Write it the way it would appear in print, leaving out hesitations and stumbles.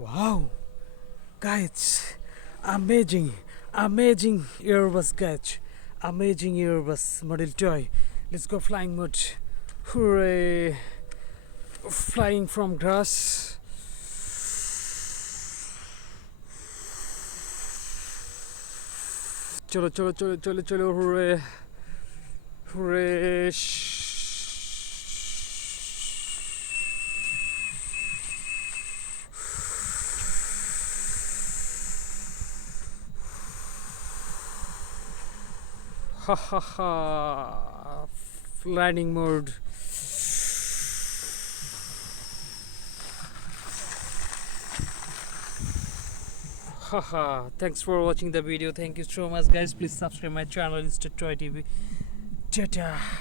Wow, guys, amazing, amazing Airbus, guys, amazing Airbus model toy. Let's go flying mode. Hooray! Flying from grass. Cholo, cholo, cholo, cholo, cholo, hooray! Hooray! Ha ha ha! Landing mode. Haha, thanks for watching the video. Thank you so much, guys. Please subscribe my channel. It's Toy TV. Ta-ta.